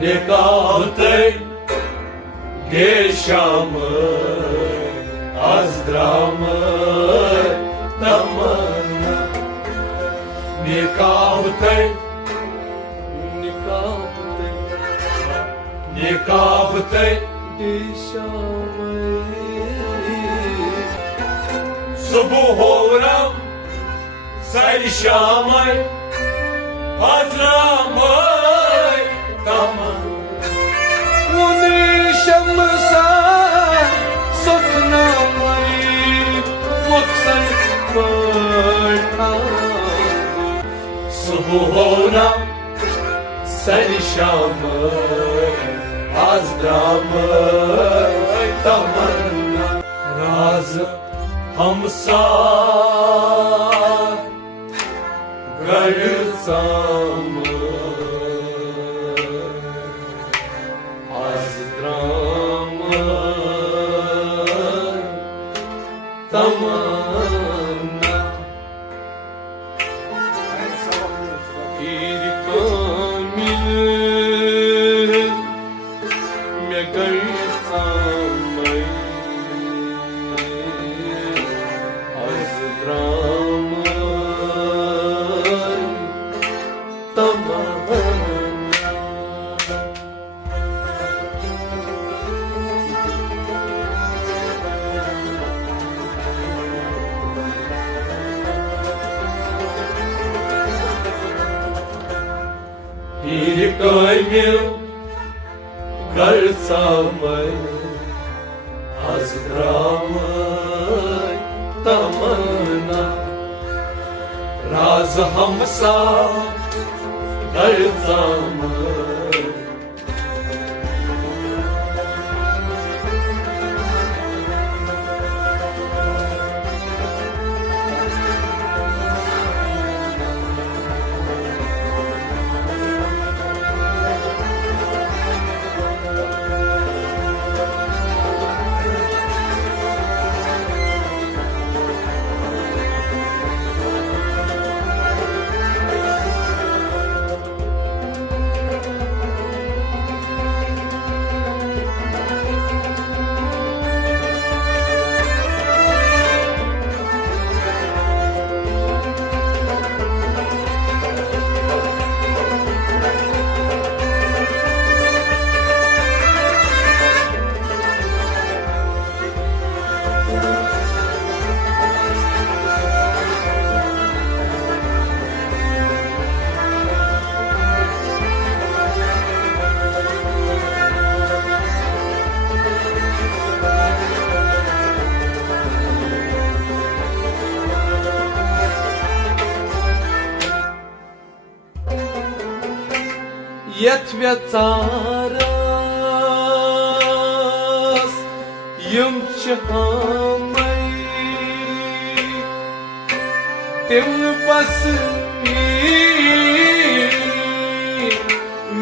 Nekautai Geshamai Azdramai Tamanna Nekautai Geshamai Subuhoram Sarishamai Azdramai Tamanna Shamsa Sotnamai Moksan Partha Subuhoram Sarishamai Azdramai Tamanna Raz Hamsa Garsam Tamanna Bir kamil me garsamai Azdramai Tamanna Bir kalbim garsamay Azdramay Tamanna Raz Hamsa garsamay Yetvecaras Yumchahamai Tim pasmi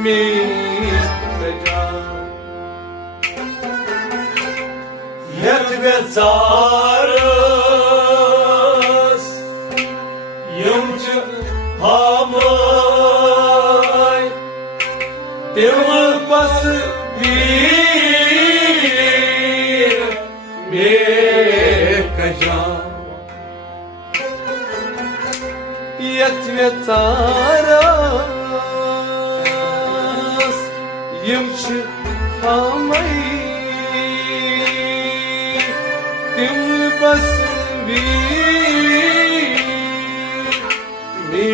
Me Yetvecaras Yumchahamai Tim pasmi Me Kaja Yetvecaras Yumchahamai Tim pasmi Me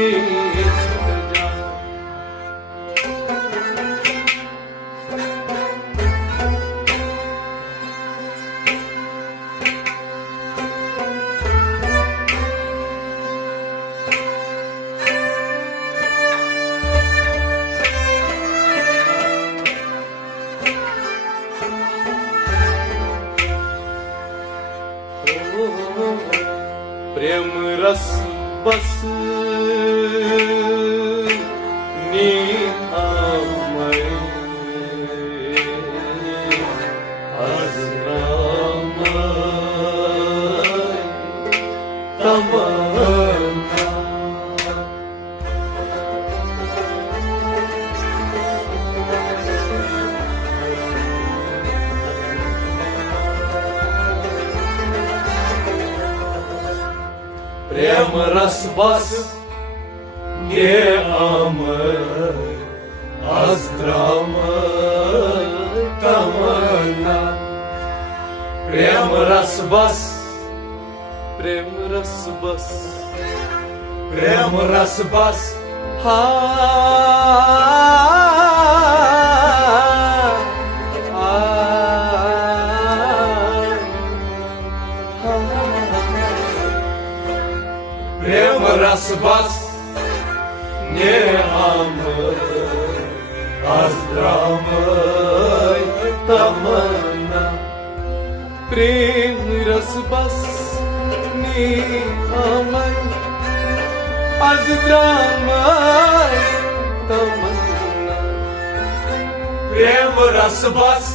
प्रेम रस बस प्रेम रस बस ये अमर अस्त्रम तमन्ना प्रेम रस बस प्रेम रस बस प्रेम रस बस हा प्रेम रस बस ये अमर अस्त्रम तमन्ना प्रेम रस बस नी अमर अजरामय तमन्ना प्रेम रस बस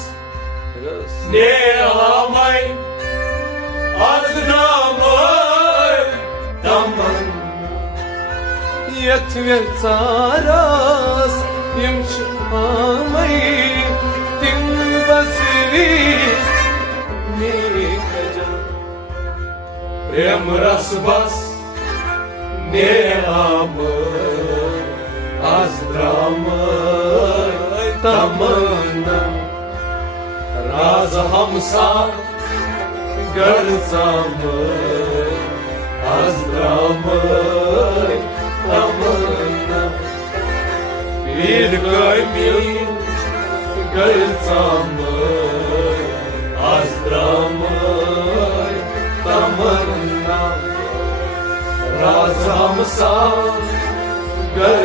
ये अमर अस्त्रम तमन्ना यथ्यचारस यमश आमय तिम बसवी मेरे कजा प्रेम रस बस ये अमर अस्त्रम तमन्ना राज हमसा गर अस्त्रम तमन्ना पीर कमी गर अस्त्रम तमन्ना राज हमसा गर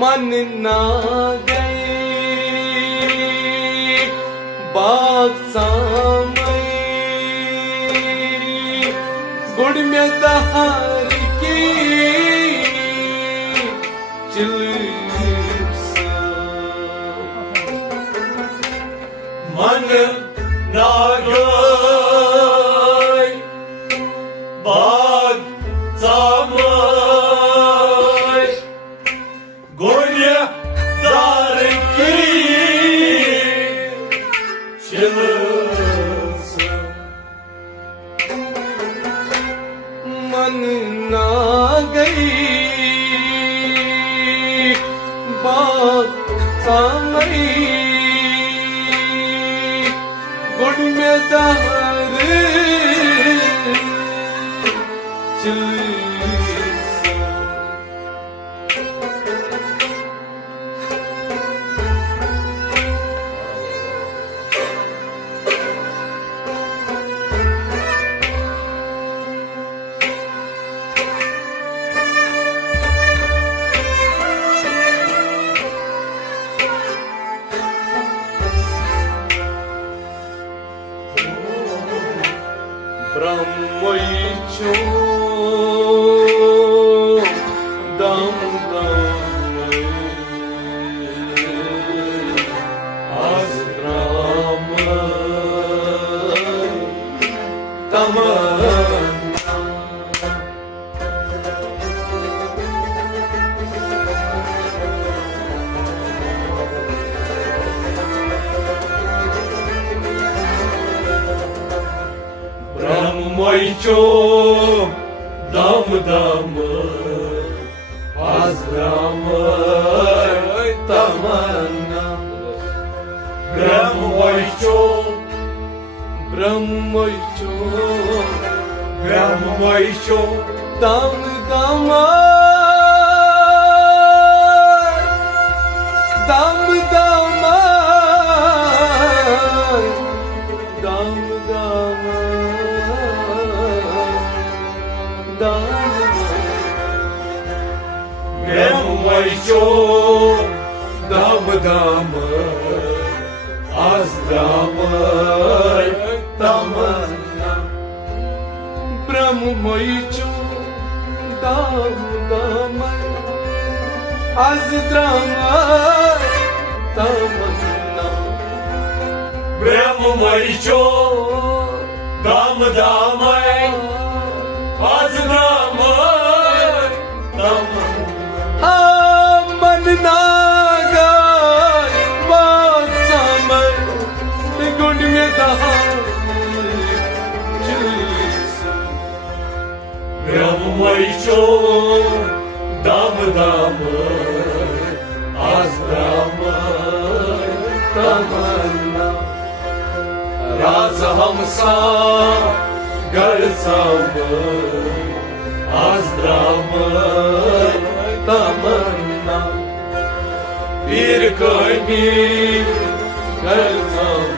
मन ना गए बाग सामय गुड़ में दहार की मन नागय बाग सामय गोय दार की चिल्स मन ना गई बाग सामय गुड़ में दहार ब्रह्मैचो दम दम अस्त्रम तमन्ना ब्रह्मैचो दम दम Azdramăi tamanna Brahmoicho Brahmoicho Brahmoicho Dam damai Dam damai Dam damai Dam Brahmoicho Dam damai Azdramăi tamanna Brahmoicho Dam damai Azdramai tamanna Brahmoicho Dam damai Azdramăi tamanna Aman nagai Vatsamai Gund mein dahar Brahmoicho Dam damai Azdramăi tamanna Raza hamsa garsamai Azdramăi tamanna Bir kani garsamai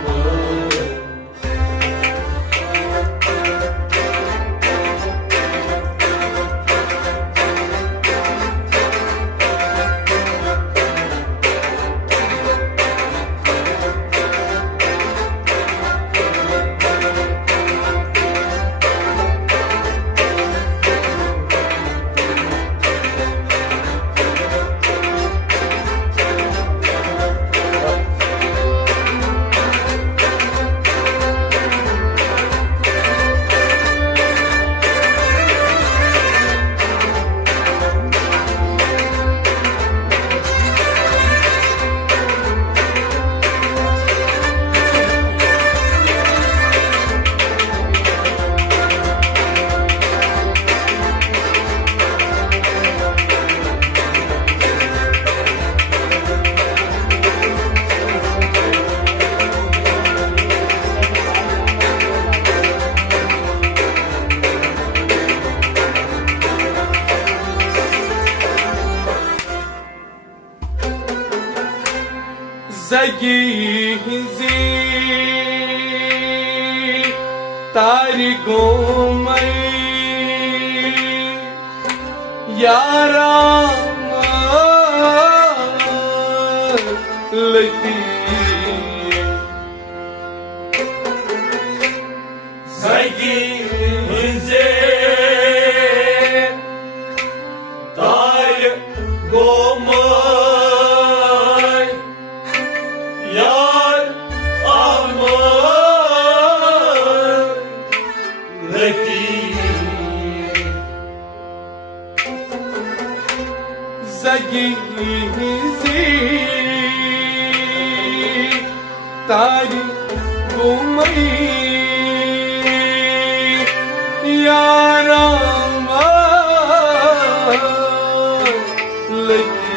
Zagizi Tari gomai Yarama Lati Zagize Tar gomay Yar aman Latif Zagizi Tari gomai Yarama Lati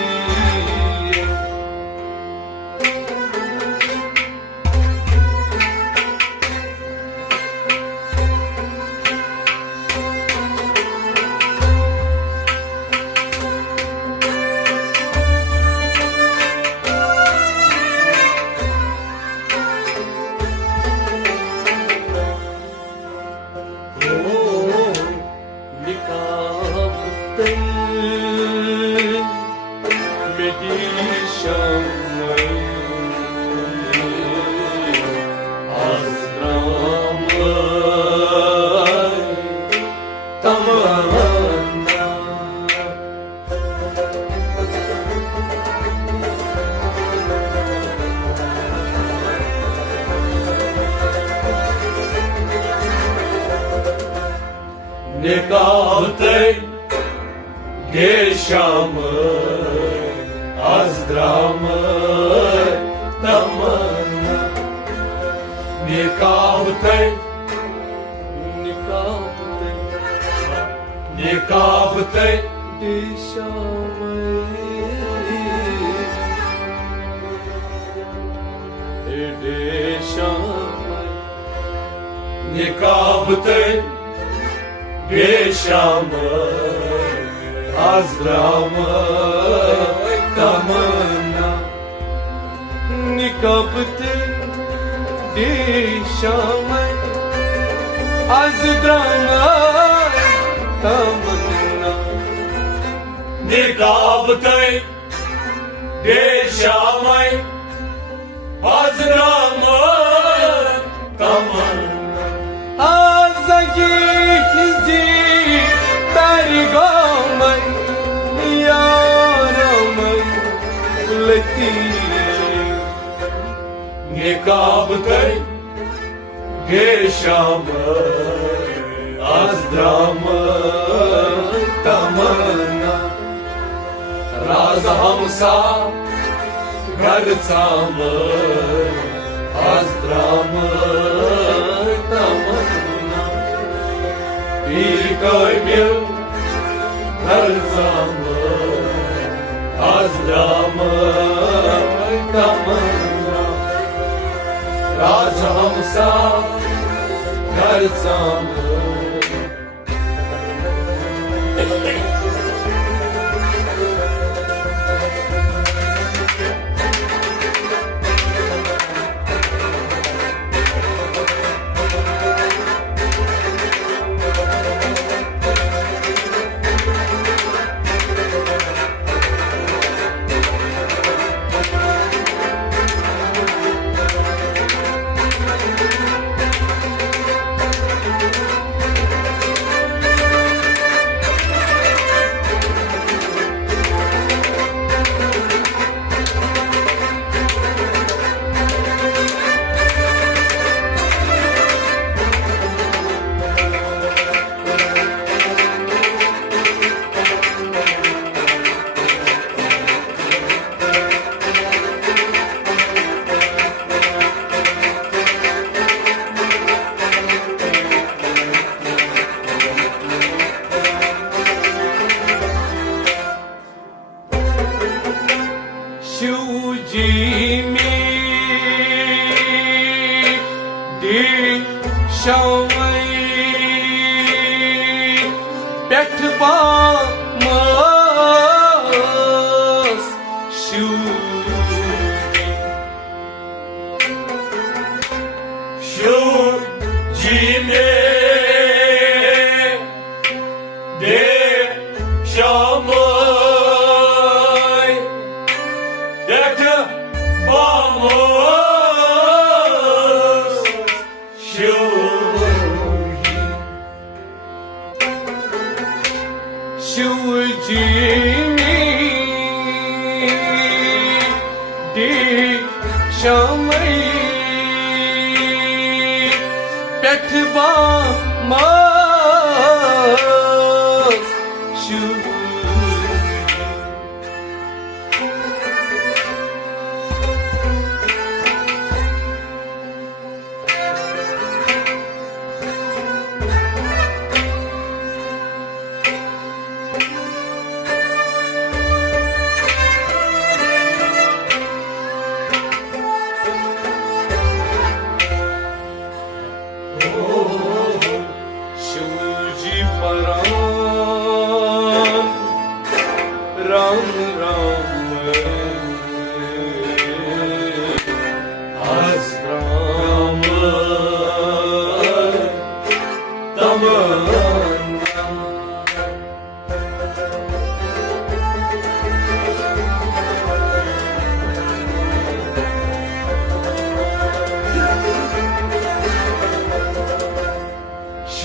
Nekavtay Geshamay Azdramay Tamanna Nekavtay Nekavtay Nikabte Gesham Azram Tamanna Nikabte Gesham Azram Tamanna Nikabte Gesham Azram Tamanna Azagi Tarigomai Yaramai Lati Nikabte Gesham Azram Tamanna Raz Hamsa Gartsam Azram Tamanna Bir kalbim Gartsam Azram Tamanna Raz Hamsa Gartsam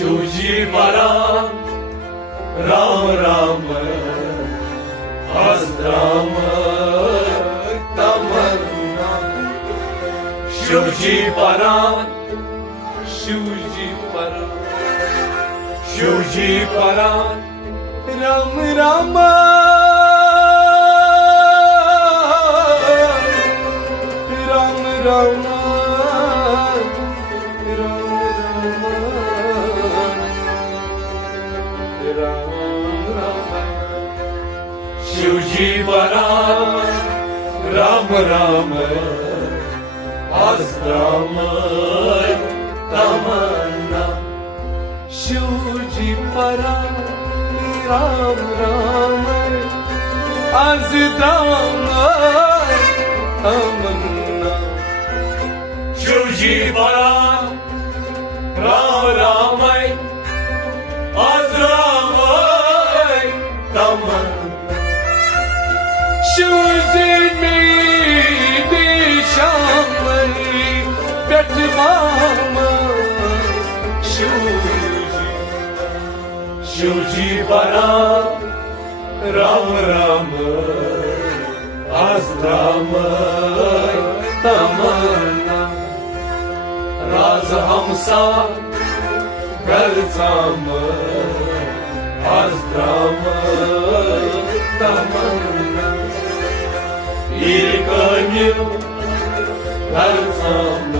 Shivji परान राम राम हस्राम तमन्ना शिवजी परान शिवजी परान शिवजी परान राम राम राम राम राम राम शिवजी बरा राम राम आज राम तमन्ना शिवजी परा राम राम आज राम तमन्ना शिवजी बरा राम राम आज राम तमन्ना शिवजी मेरी शाम बैठवाम शिवजी बरा राम राम आज राम तमन्ना राज हमसा घरचाम आज राम तमन्ना इरकन्यू घरचाम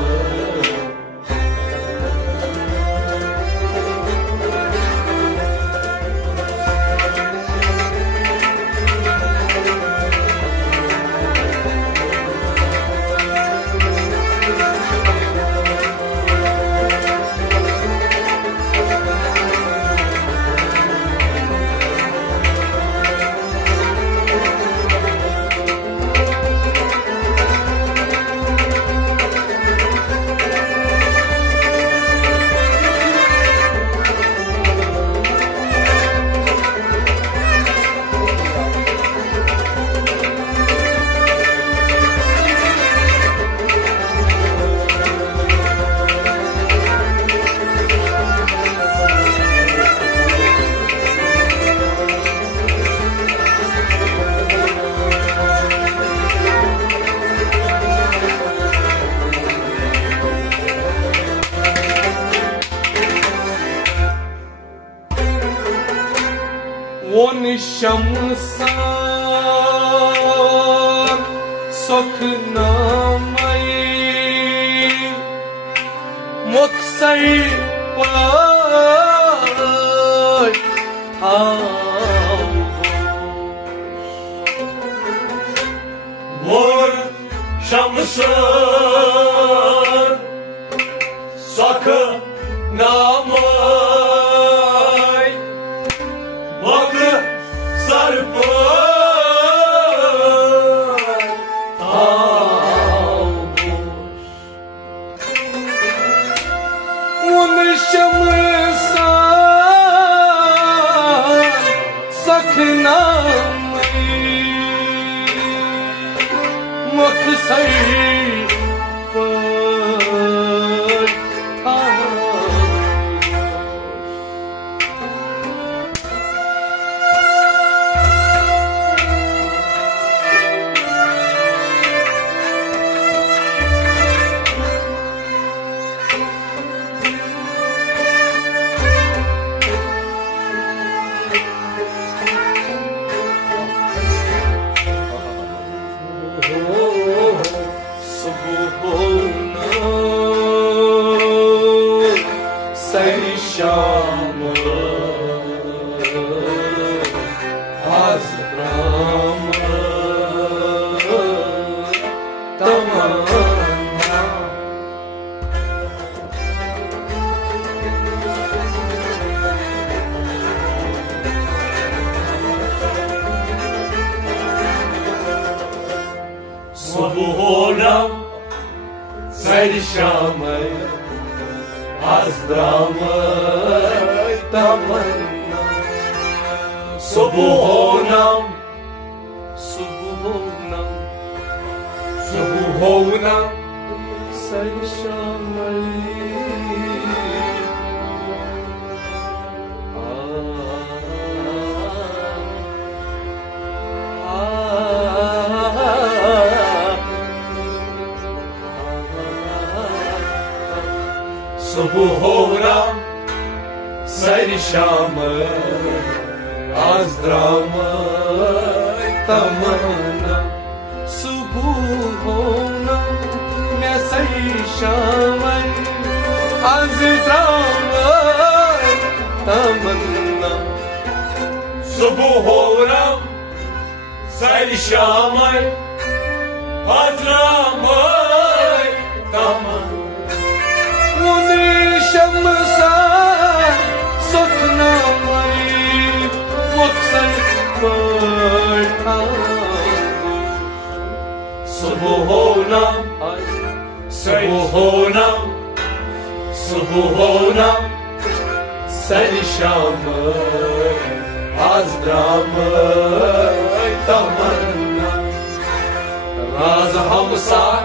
वो निशमसा सुख नामई मुख सही Vur şamsın sakın namay vakı sarpı वो निशमसा सुख नामई मुख सही Şam az ram tamanna Subuhona Serşam Azdramay tamanna Subuhonam Subuhonam Subuhonam Sarşamay Subuhonam Serşam Azdramay tamanna Subuhonam मैं सही शामन अज़राम तमन्ना Subuhonam Sarışamay Hazramay Tamam Uni şamsan saknamayı Moksan Subuhonam Subuhonam Subuhonam Sarışamay Hazramay Tamanna Raz hamsar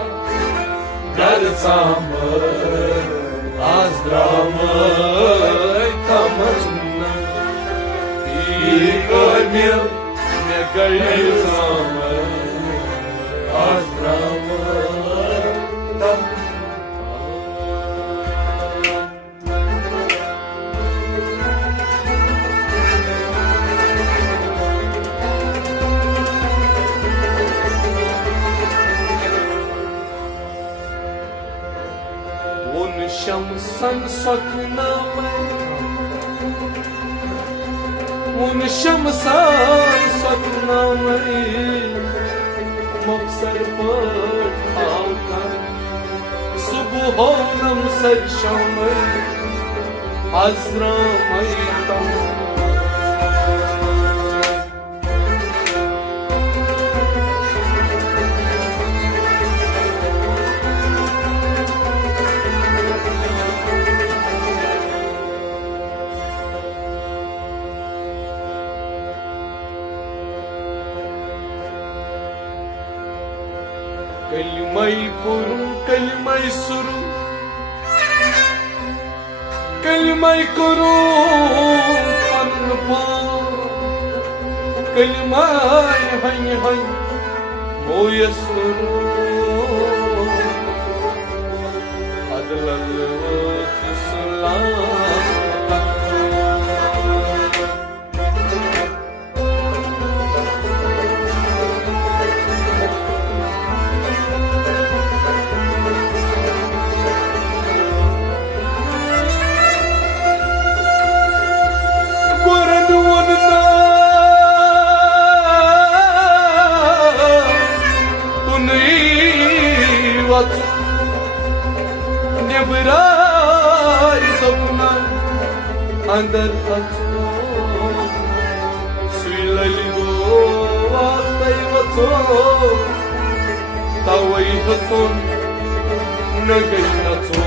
Garsamay Hazramay Tamanna İgönül ne garsamay Hazramay Tamanna Şamsan saknamayı Un şamsan saknamayı Moksar par alkan Subuhonam sarşamayı Azramayı tamam Kalimayı kurun, kalimayı surun Kalimayı kurun, anpa Kalimayı hay hay, moya surun Adlalı susulan Nebrai dogna andar atso suilali go atay wato tawai haton nagay nato